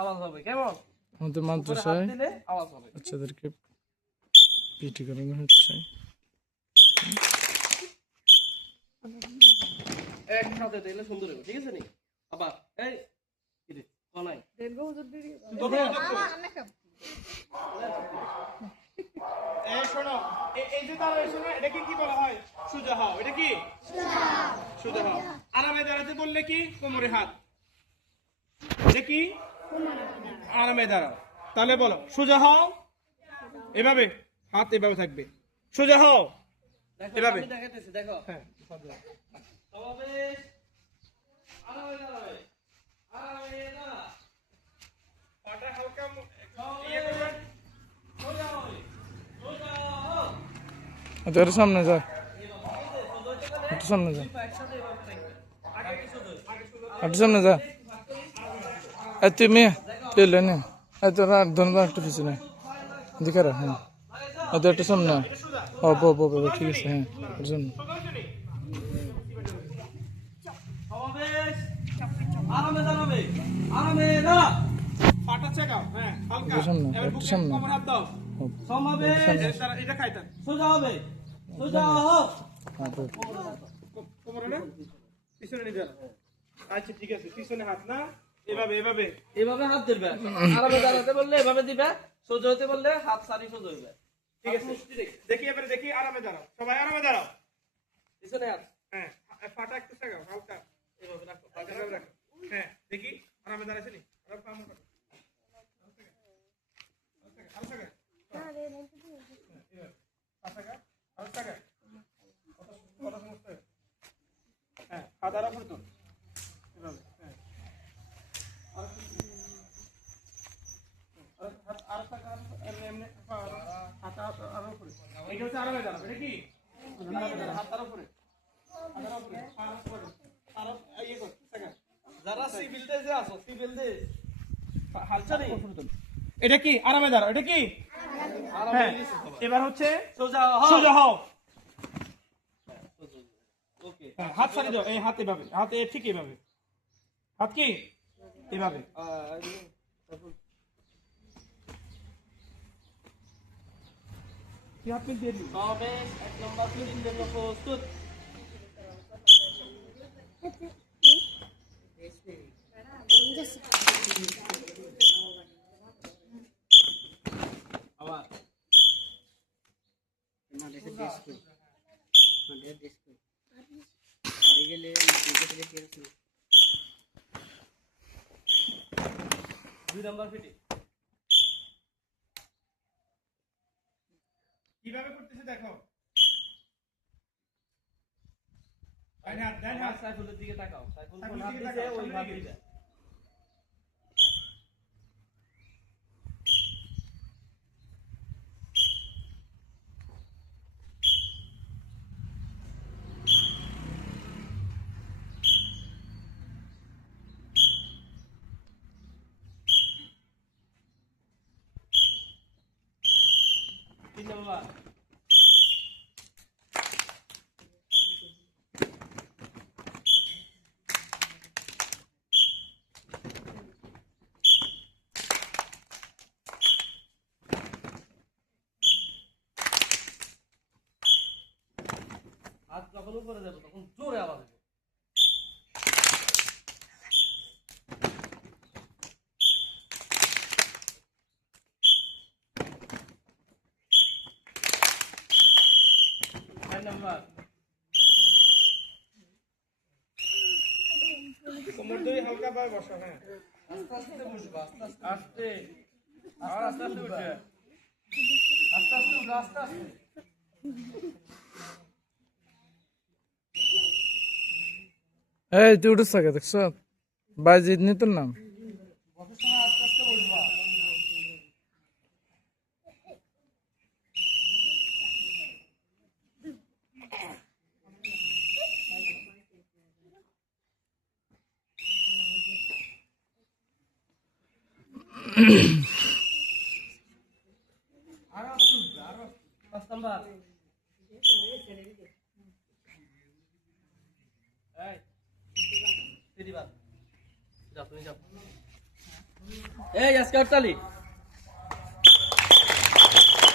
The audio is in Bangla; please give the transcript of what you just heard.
আওয়াজ হবে কেমন? আমাদের উপরে হাত মাদ্রাসায় দিলে আওয়াজ হবে। বাচ্চাদেরকে পিটি করানো হচ্ছে। একসাথে দিলে সুন্দর হবে, ঠিক আছে নি? আবার এই কি রে কোনায় এই শোনো, এই যে দাঁড়াইছো না, এটাকে কি বলা হয়? সোজা হও। এটা কি? সোজা হও। আরামে দাঁড়াতে বললে কি? কোমরে হাত। এটা কি? আরামে দাঁড়াও। তাহলে বলো সোজা হও, এভাবে হাত এভাবে থাকবে। সোজা হও, দেখো এভাবে। আমি দেখাইতেছি, দেখো হ্যাঁ, সমাবেশ আরামে দাঁড়াবে, আরামে দাঁড়া, পাটা হালকা ইয়ে করবেন। সোজা হবে, সোজা হোক। আচ্ছা, একটু সামনে যা, একটু সামনে যা, একসাথে এভাবে থাকবে, আগে কিছু ধরে একটু সামনে যা। এই তুই মেয়ে পেলে না, এই তোর ধন্যবাদ, একটু পিছনে দিকে রাখ। হ্যাঁ, এই একটু সামনে। ও বো বো বো, ঠিক আছে। হ্যাঁ, ওর জন্য সমাবেশ আরামে দাঁড়াবে, আরামে দাঁড়া, পাটা চেকাও। হ্যাঁ, হালকা। একটু সামনে, এবার একটু বুকে সামনে। কোমর হাত দাও। সমাবেশ এটা খাইতেন। সোজা হবে, সোজা হোক। হ্যাঁ, তো কোমরে না? পিছনে নিয়ে যান। আচ্ছা, ঠিক আছে। পিছনে হাত না, এভাবে এভাবে। এভাবে হাত দিবে, আরামে দাঁড়াতে বললে এভাবে দিবে, সোজা হতে বললে হাত সারি সোজা হইবে। ঠিক আছে, দেখি এবারে দেখি। আরামে দাঁড়াও, সবাই আরামে দাঁড়াও। পিছনে হাত হ্যাঁ, পাটা একটু চেকাও, হালকা এভাবে রাখো, এভাবে রাখো। হ্যাঁ, দেখি আরামে দাঁড়াইছে নি? আরাম পাম করো। হ্যাঁ, হাত আরো উপরে তোল। এভাবে, হ্যাঁ। এটা হচ্ছে আরামে দাঁড়াও। এটা কি? হাত তার উপরে, আরো ইয়ে কর, চেকা। যারা সিভিল দেশে আছো, সিভিল দেশ হালকা এটা কি? আরামে দাঁড়াও। এটা কি? হ্যাঁ, এবার হচ্ছে সোজা হও, সোজা হও। ওকে। হ্যাঁ, হাত ছাড়ি দাও। এই হাত এভাবে, হাত ঠিক এভাবে। হাত কি? এভাবে। কি হাত দিয়ে দিই? সমাবেশ 1 নম্বর মিটিং জন্য প্রস্তুত। আবার দুই নম্বর ফিটিং কিভাবে করতেছে দেখো। ডান হাত, ডান হাত। সাইফুলের দিকে তাকাও, সাইফুল কোন সাইফুলের হাত দিকে দিছে তাকাও, ওই সামনের হাত দিকে। দিবে। তিন নম্বর হাত যখন উপরে যাবে তখন জোরে আওয়াজ হবে। চার নম্বর কোমর ধরে হালকা ভাবে বসো। হ্যাঁ, আস্তে আস্তে বসবা, আস্তে আস্তে আস্তে আস্তে উঠবে, আস্তে আস্তে উঠবে, আস্তে আস্তে। এই তুই উঠে থাকে দেখছ, বাইজিদ নি তোর নাম। বসার সময় আস্তে আস্তে বসবা। আরো আস্তে উঠবে, আরো আস্তে। 5 নাম্বার এই দিবা, যাও তুমি যাও। এই আজকে 48